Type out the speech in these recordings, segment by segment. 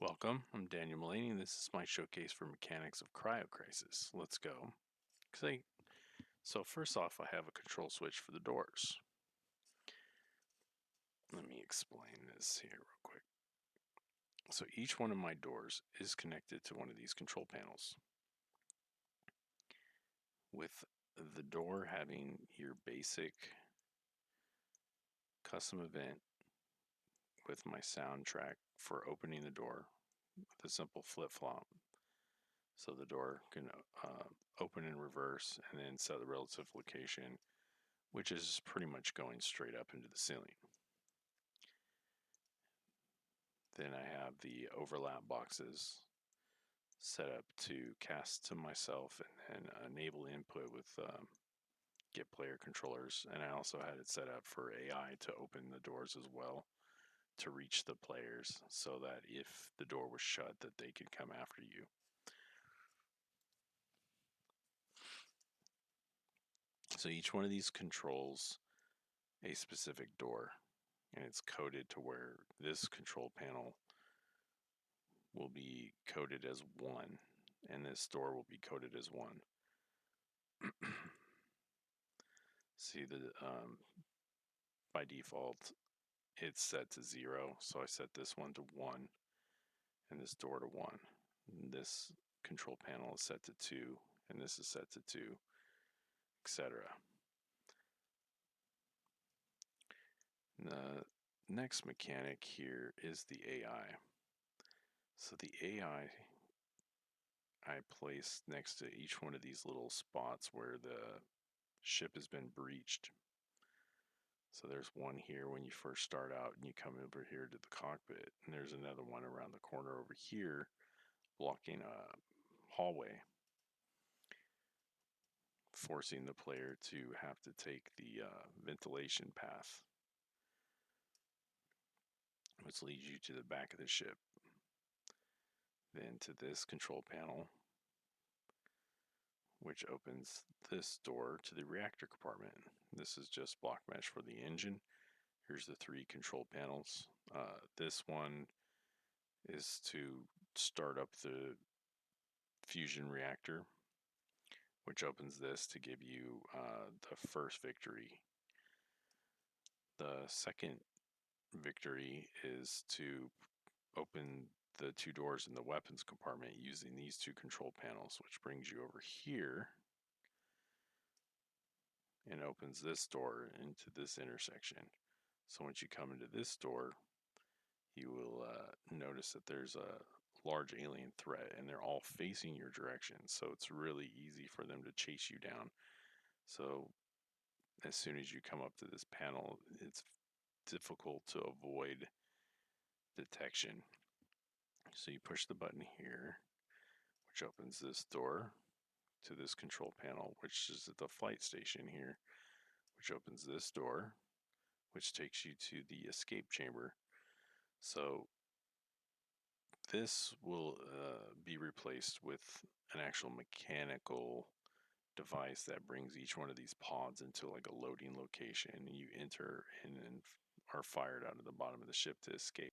Welcome, I'm Daniel Mullaney. This is my showcase for mechanics of Cryo Crisis. Let's go. So first off, I have a control switch for the doors. Let me explain this here real quick. So each one of my doors is connected to one of these control panels. With the door having your basic custom event with my soundtrack for opening the door with a simple flip-flop. So the door can open in reverse and then set the relative location, which is pretty much going straight up into the ceiling. Then I have the overlap boxes set up to cast to myself and then enable input with get player controllers. And I also had it set up for AI to open the doors as well to reach the players so that if the door was shut that they could come after you. So each one of these controls a specific door, and it's coded to where this control panel will be coded as 1 and this door will be coded as 1. See the by default it's set to 0, so I set this one to 1 and this door to 1. This control panel is set to 2 and this is set to 2, etc. The next mechanic here is the AI. So the AI I place next to each one of these little spots where the ship has been breached. So there's one here when you first start out and you come over here to the cockpit, and there's another one around the corner over here blocking a hallway, forcing the player to have to take the ventilation path, which leads you to the back of the ship. Then to this control panel, which opens this door to the reactor compartment. This is just block mesh for the engine. Here's the 3 control panels. This one is to start up the fusion reactor, which opens this to give you the first victory. The second victory is to open the 2 doors in the weapons compartment using these 2 control panels, which brings you over here and opens this door into this intersection. So once you come into this door, you will notice that there's a large alien threat and they're all facing your direction. So it's really easy for them to chase you down. So as soon as you come up to this panel, it's difficult to avoid detection. So you push the button here, which opens this door to this control panel, which is at the flight station here, which opens this door, which takes you to the escape chamber. So this will be replaced with an actual mechanical device that brings each one of these pods into like a loading location. You enter in and are fired out of the bottom of the ship to escape.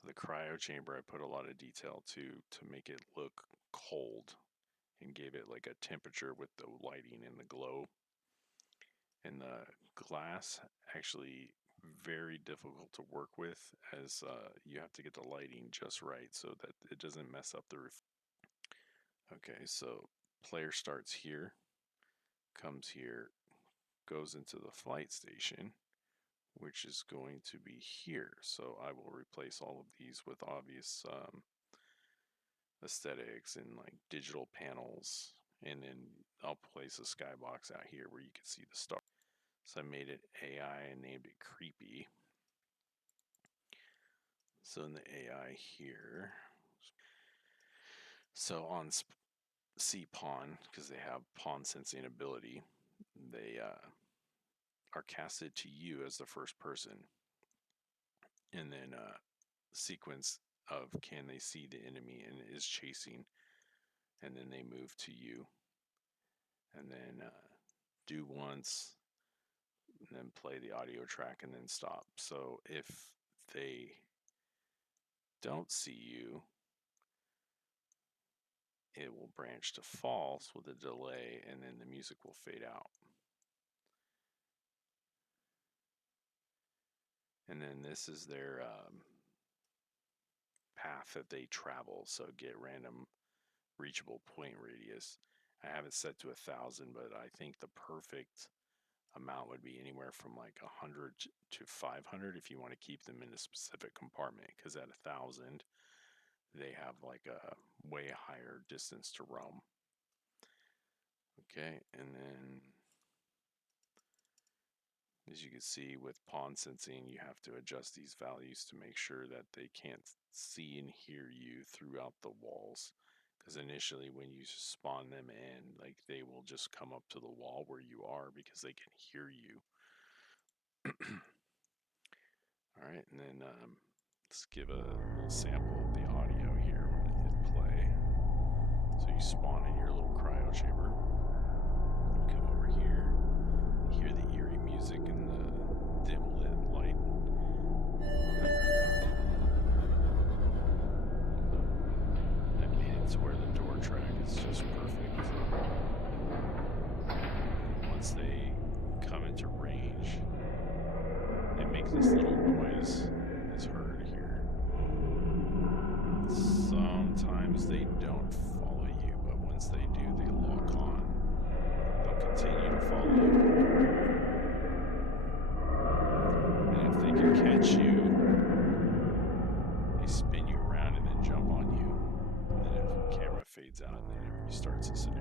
So the cryo chamber, I put a lot of detail to make it look cold and gave it like a temperature with the lighting and the glow. And the glass actually very difficult to work with as you have to get the lighting just right so that it doesn't mess up the roof. Okay, so player starts here, comes here, goes into the flight station, which is going to be here. So I will replace all of these with obvious aesthetics and like digital panels, and then I'll place a skybox out here where you can see the star. So I made it AI and named it Creepy. So in the AI here, so on C pawn, because they have pawn sensing ability, they are casted to you as the first person, and then sequence of can they see the enemy and is chasing, and then they move to you, and then do once, and then play the audio track, and then stop. So if they don't see you, it will branch to false with a delay, and then the music will fade out. And then this is their path that they travel. So get random reachable point radius. I have it set to 1,000, but I think the perfect amount would be anywhere from like 100 to 500 if you want to keep them in a specific compartment, because at 1,000 they have like a way higher distance to roam. Okay, and then as you can see with pawn sensing, you have to adjust these values to make sure that they can't see and hear you throughout the walls. Because initially when you spawn them in, like they will just come up to the wall where you are because they can hear you. Alright, and then let's give a little sample of the audio here. I'm going to hit play. So you spawn in your little cryo chamber. Come over here. You hear the eerie music and the dim lit light. I made it to where the door track is just perfect. Once they come into range, they make this little noise that's heard here. Sometimes they don't follow you, but once they do, they lock on. They'll continue to follow you. And if they can catch you, they spin you around and then jump on you. And then if the camera fades out, then it restarts the scenario.